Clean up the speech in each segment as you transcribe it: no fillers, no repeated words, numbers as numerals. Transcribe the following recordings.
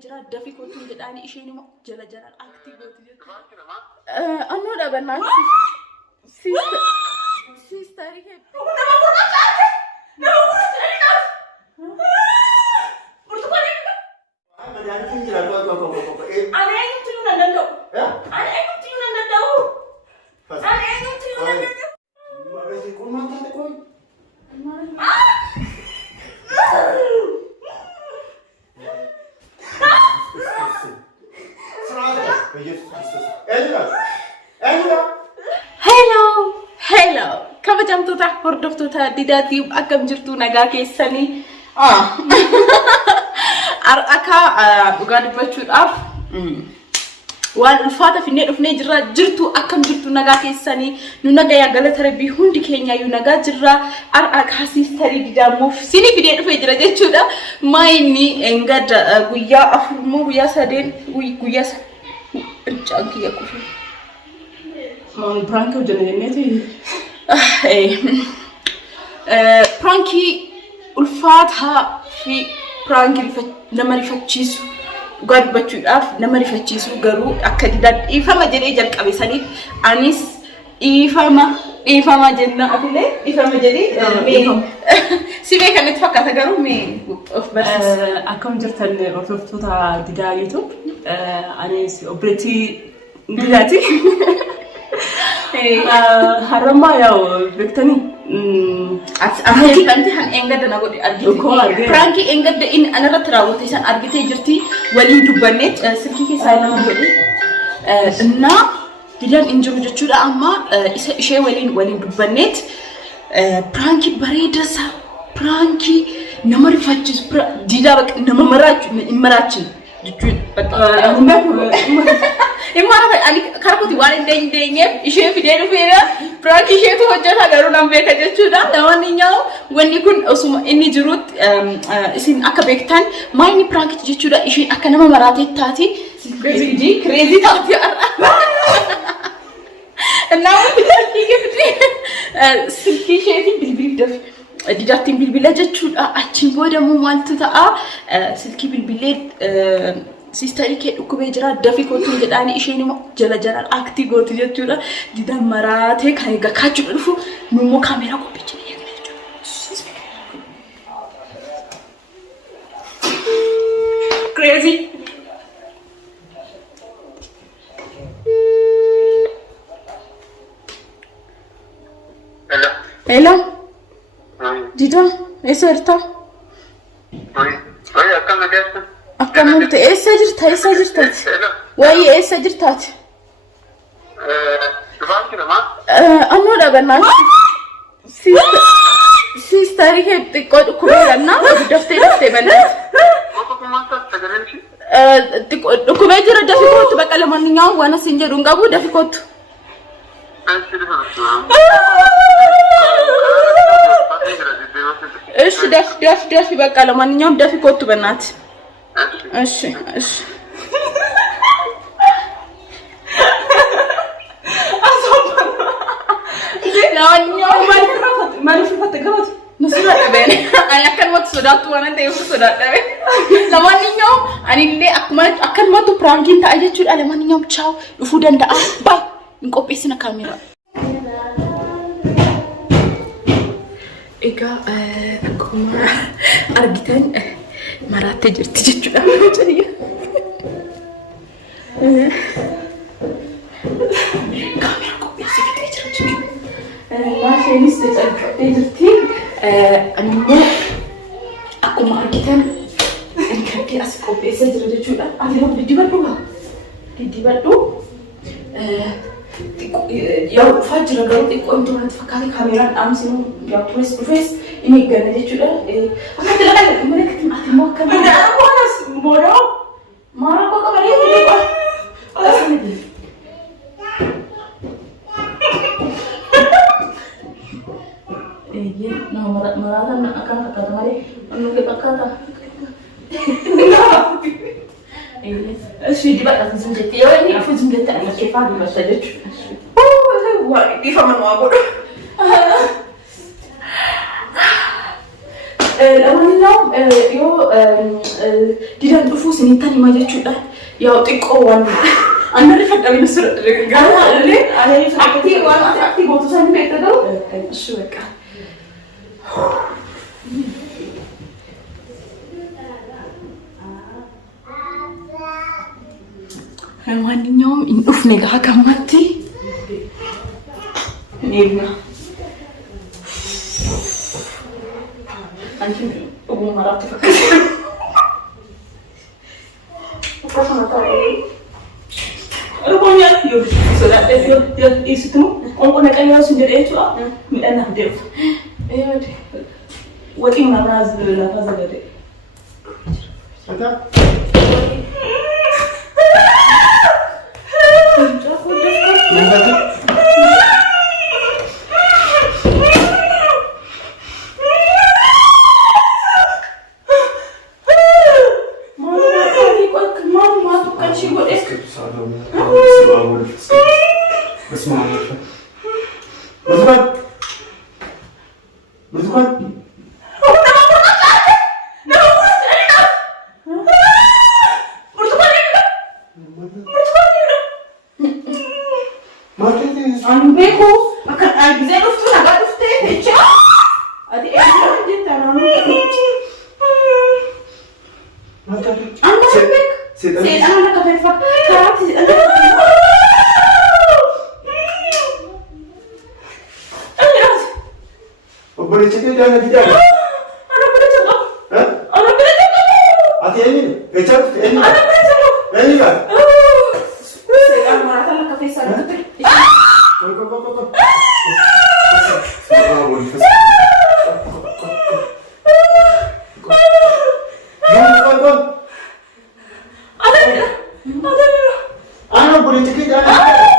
jira dafi kootu jedhanii isheen immoo jala jala aktii gooti jedhu annu dhabanaan siistari Hello, kamu jam tu tak hordok tu tak didati akam jirtu naga kesani. Aka bukan dibacut af. Wan ulfata finne ufne jirra jirtu akam jirtu naga kesani. Nu naga ya galat harbi hundi Kenya yu naga jirra aka hasis tari didamu. Sini video ufne jirra jechuda. Maini engad guya afurmu guya saden guya Chunky ya kufi. Mau prank udah nih pranki ulfatha fi pranki nama rifachisu gad bacu af nama rifachisu garu akadidat ifama jadi jal kabisani anis ifama jenna afile ifama jadi sibe kan itfakata garu me of versus akam jirtan of tuta dida youtube anis obbolettin didati harama ya bektani Aku nanti han enggak dan aku argite. Pranki enggak de in anara terawat isan argite jirti walin dubanet sedikit saya nampak. Na dilan injur jechuudha amma isa ishee walin dubanet pranki bareeda sa pranki nama rifachisu dida bak nama marachani Imara ali karkuti walin denge ishee fidee fira pranki ishee tu hojjeta garuu nam beeka jechuudha lamaaniyyuu wanni kun osuma inni jirut isin akka beektan maayni pranki jechuudha ishee akka nama maraatee taati crazy taati Now silkii isheetiin bilbil daf didattiin bilbila jechuudha achiin booda mu maaltu ta'a silkii bilbilee Sister ke ukube jira dafi kootu jedhanii isheen immoo jala jala aktii gooti jechuudha dida maraatee kan egaa kaachuu dhufu nummoo kaameraa qopheechine eegne jechuudha crazy Hello Dida esa erta akkam adeemsa Akkamulte esa jirta wayi esa jirtaati Dubaanki nama annu dhabanaan sister ke xiqqoo dhukkubeeranna daftee bal'aa Okokumaata sagalenchi dhukkubee jira dafi kootu bakka lamanniyyaan waan asin jedhu hin qabu dafi kootu እሺ ደፍ በቃ ለማንኛውም ደፍ ኮቱ በእናት እሺ ለማንኛውም ማለፍ ፈተገበት መስሎ አጠበኔ አያከን ወጥ ሶዳቱ ወንተ ይሁን ሶዳጠበ ለማንኛውም አኒሌ አከን ወጡ ፕራንኪን ታየችው ለማንኛውም ቻው ዱፉ ደንዳ ባይ እንቆጴስና ካሜራ Ega akkuma argitan maraattee jirti jechuudha macariya. Kaamera qopheessee fidee jira jechuudha. Maasheenis caccabdee jirti. Ammoo akkuma argitan kan as qopheessee jira jechuudha. Ati didibadhu. Yaw fajjira garuu xiqqoo iddoo kanatti fakkaate kaameraan dhaamsinu yaw turees inni eegganna jechuudha. Akkatti laala mana ati immoo akkamitti moonas moodoo maara koo qabalee fidee qola. Asumatti. Nama maraataan akkan fakkaata malee annu kee fakkaata. Eshi dibadha zimjete yoo inni afu zimjete ani keefaa dibata jechuudha. Waa dhiifama nu waa godhu. Didaan dhufuu sinittani ma jechuudha. Yaa xiqqoo waan anna rifadha ministeera gara illee aktii waan aktii gootu san beekta garuu እሺ በቃ ለማንኛውም እንዱፍኔ ጋር ከማቲ ኔና አንቺ ኦቦ ማራት ፈከረ Rumahnya yuk, sudah yuk itu, orang nak kaya sendiri itu ah, minta nak deh. Iya deh. Working mana deh. Ada? Mana? Marachitee jangan tidak. Anak bercakap. Hah? Anak bercakap. Hati ini, kecap ini. Anak bercakap. Ini kan? Saya marah lah kafe sana. Kau. Anak Marachitee jangan.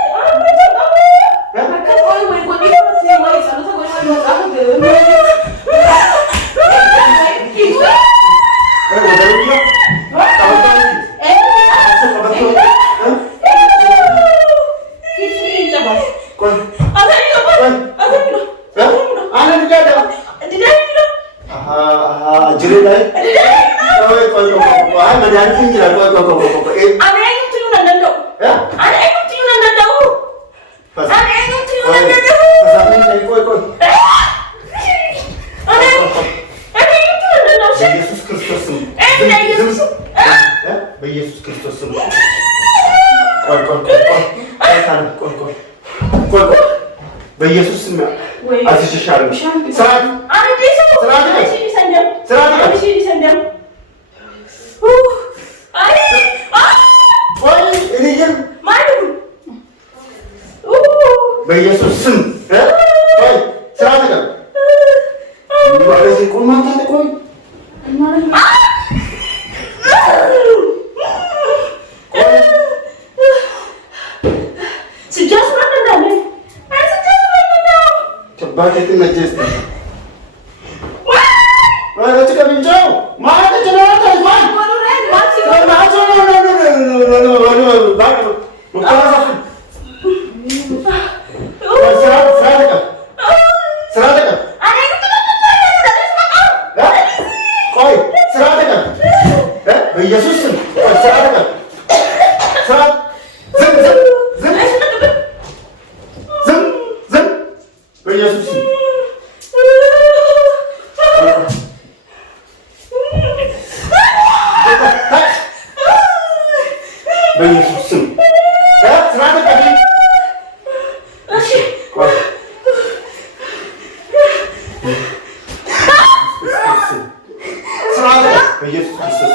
Yesus Kristus semua. Koi. በኢየሱስ ስም አዝሽሻለሁ። ስራት በኢየሱስ ስም ስራት ጋር ቆይ Bakit najis na? Wala ka kami dyan! Mahal ka na natin! Mahal! No! Bakit? Magkala ka! Sarada ka! Sarada ka! Koy! Sarada ka! May Jesus na! Sarada ka! Sarada! በኢየሱስ ስም በኢየሱስ ስም ስራት ቀቢ ስራት በኢየሱስ ክርስቶስ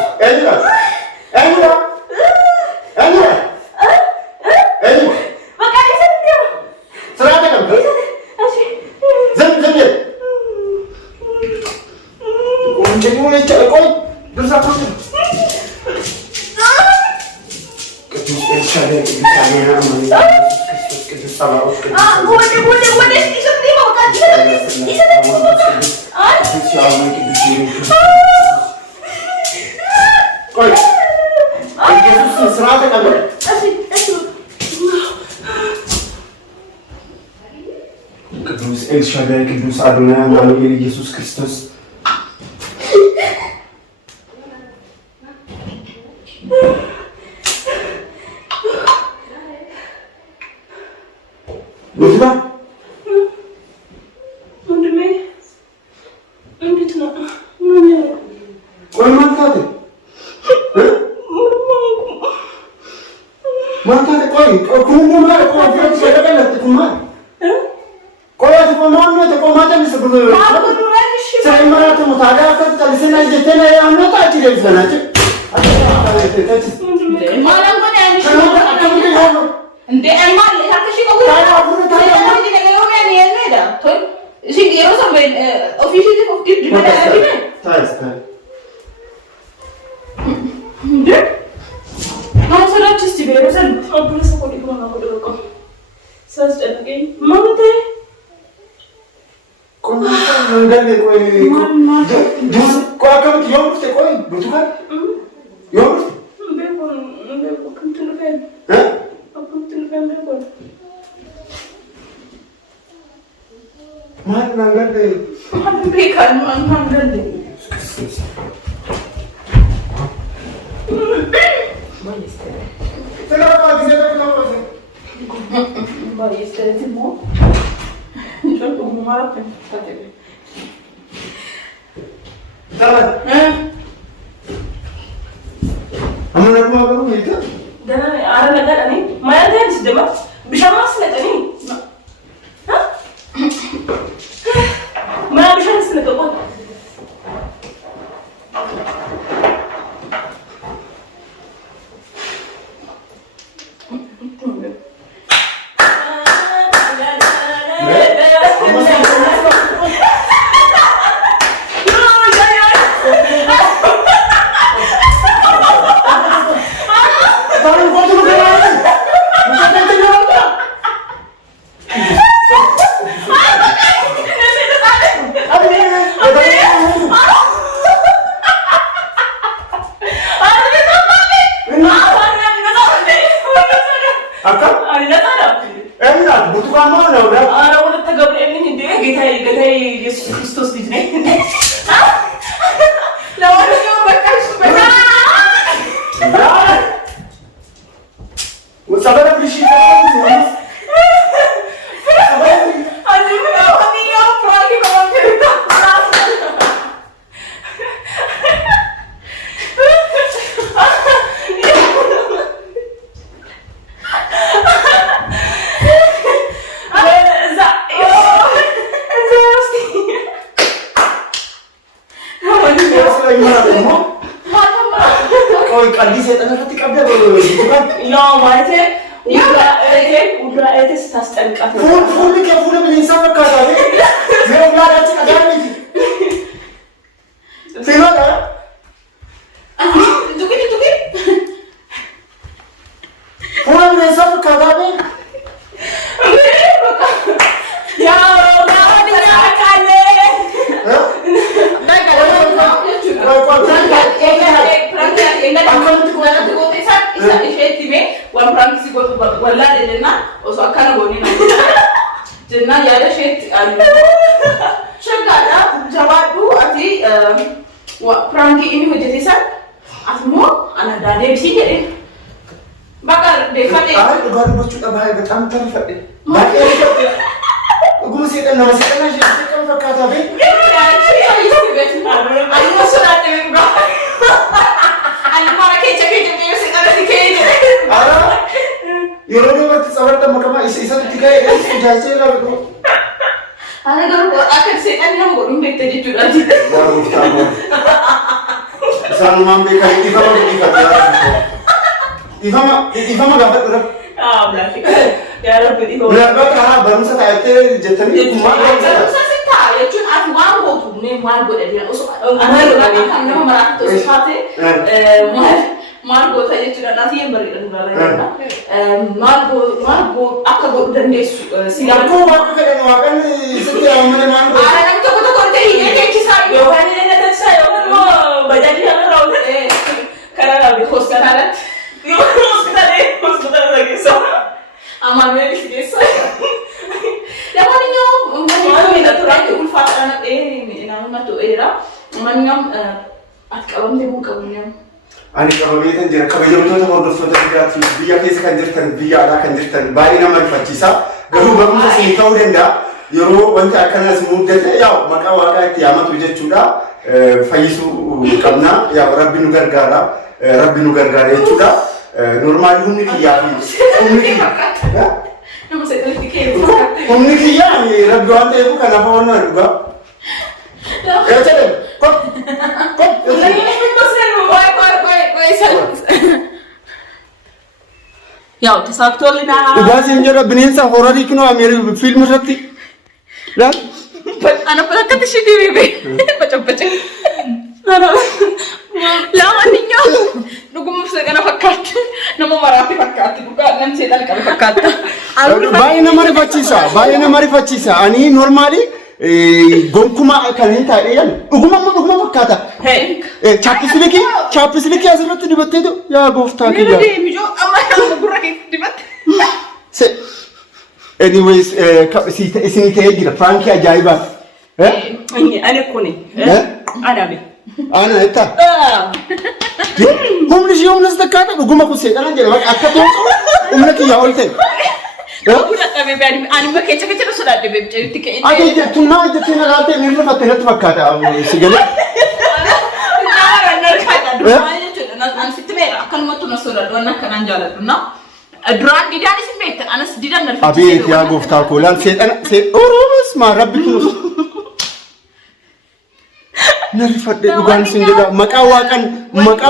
ቅዱስ ኤልሻዳይ ቅዱስ አዶናይ አማኑኤል ኢየሱስ ክርስቶስ Lutuma. Wondome. Unituna. Nanya. Kau mana tu? Mana tu kau? Kau mana? Kau apa siapa kan nanti kau mana? Kau ada kau mana tu? Kau macam ni sebelum. Saya mana tu mutara kan? Kalau saya nak jadi nak anda tak jadi sana je. Malam kau ni ani Saya nak akan dia. Ente emak lihat ke sih kau? Saya apa tu? Saya mau jadi negara ni ni dah. Tuh, sih dia sampai official di mana lagi ni? Saya. Ente? Kamu sudah cuci beresan? Apa sekolah di mana aku dulu kau? Saya sudah lagi. Mana tu? Kau mana nanggal ni kau ini? Jus kau akan kiam mesti kau ini, betul kan? Kiam mesti. Beko, kan tu lepas. Hah? Aku tu lepas beko. Mana nanggal ni? Mana bekan, mana gande? Kenapa lagi saya kenapa sih? Baik, istirahat semua. Jual kamu marah kan? Tadi. Jalan. Aman aku mau kamu itu? Dan ada negara ni, mana dia sih demak? Bisa masuk ni? Hah? Mana bisa masuk tu kau? Yesus Kristus di sini. Lawan dia bakal sebenarnya. Sabar beli sih kan? Aduh, kenapa ni apa lagi kau cerita? Kau kali saya tengah hati kabel bukan? Ya, macam udah itu stasiun kafe. Full ni क्या full में इंसान का था ये मेरा प्लान अच्छी अगर नहीं थी फिर होगा Tuki. full में इंसान का था ये Ya, udah bisa kali. Pranki ini hojjetisan asmo anak dade bisi jadi bakal defade aku baru baca bahaya betam tadi fade bakal aku mesti nama saya kan berkata be ayo sudah tengok ayo mana kecak dia sekarang dikene ara yoro waktu sabar tak makam isa tiga ya jasa lah itu ana garu akan setan yang gorong dekte di tudah di baru tahu sama mambe kai itu mau dikata Ifama dapat berapa? Berarti ya Rabbi itu. Berapa kah baru saya itu jedhanii cuma baru saya tahu ya cuma aku mau tuh nih mau buat dia usuk akan nama marah tuh sepate mau buat aja cuma nanti yang beri dan mau aku buat dan dia siapa mau kerja makan setiap mana mau ada yang tuh kau ini kayak kisah yo kan ini nanti saya mau baca dia orang karena lebih host kan yo hospital lagi sama aman lagi desa yang mana kita tuh lagi ulfat anak ini nama tuh era mana atkalam dia bukan punya ani kalau kita jadi kalau kita mau dorong fotografi biar kita kan jadi biar ada kan jadi bayi nama Fatisah garu baru isin ta'uu danda'a. Yeroo wanti akkanas muddate yaa maqaa waaqaa itti yaamatu jechuudha. Fayyisuu qabna. Yaa Rabbi nu gargaara. Rabbi nu gargaara jechuudha. Normaali humni kiyyaa fi humni kiyyaa Rabbi waan ta'eef kanaaf waan dhugaa. Yaa jedhe ያው ተሳክቶልናል ኡጋዝ እንጀራ ብኔንሳ ሆራሪ ክኖ አሜሪ ፊልም ሰቲ ላ አና በከተሽ ዲቪ በጨበጨ ለማንኛውም ዱጉም ሰገና ፈካት ነሞ ማራቲ ፈካት ዱጋ ነን ሴጣን ቀበ ፈካት ባይነ ማሪፋቺሳ አኒ ኖርማሊ ጎንኩማ ከነን ታዲያን ዱጉማ ፈካታ ቻፕስሊኪ ያዝረት ዲበቴዶ ያ ጎፍታ ኪያ anyways isini ta'ee jira frankie ajaa'iba ani kuni ana etta humni zakata dhuguma kun seedana jedha akka tokko humna kiyya olte kuna tabe bani ani ma kecha kecha sodadde bebjetti ke ate tunna jettena laate mirna fattenat fakkaata sigale an sitmera kanumatu na sodaddu anna kanan jaaladuna duraan didaan isin beekta anas didaan narfii abeet yaa gooftaa koo laan seedana oromoos maa rabbi kunus narfadhe dhugaan sin jedha maqaa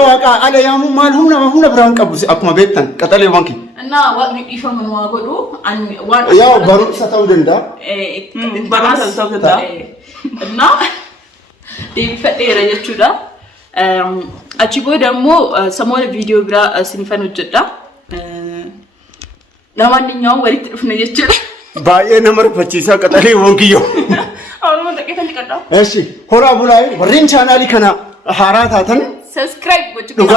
waaqaa ala yaamu maal humna biraan qabu akkuma beektan qaxalee wanki እና waaqni dhiifaman waa godhu yaa barumsa ta'uu danda'a barumsa ta'uu danda'a እና deebifadheera jechuudha achi booda immoo samoona viidiyoo biraa sinifan hojjedha ለማንኛውም ወሪት ድፍነ የችል ባየ ነመር ፈቺሳ ቀጠሌ ወንኪዮ አሁን ተቀተን ይቀዳ እሺ ሆራ ቡላይ ወሪን ቻናሊ ከና ሃራታተን ሰብስክራይብ ወጭ ዱጋ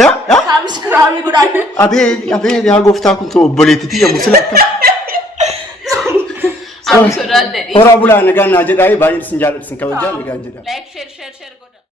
ያ ሰብስክራይብ ጉዳይ አቤ ያ ጎፍታ ኩንቶ ኦቦሌቲቲ የሙስላካ ሆራ ቡላ ነጋና ጀዳይ ባይን ስንጃል ስንከበጃ ነጋን ጀዳ ላይክ ሼር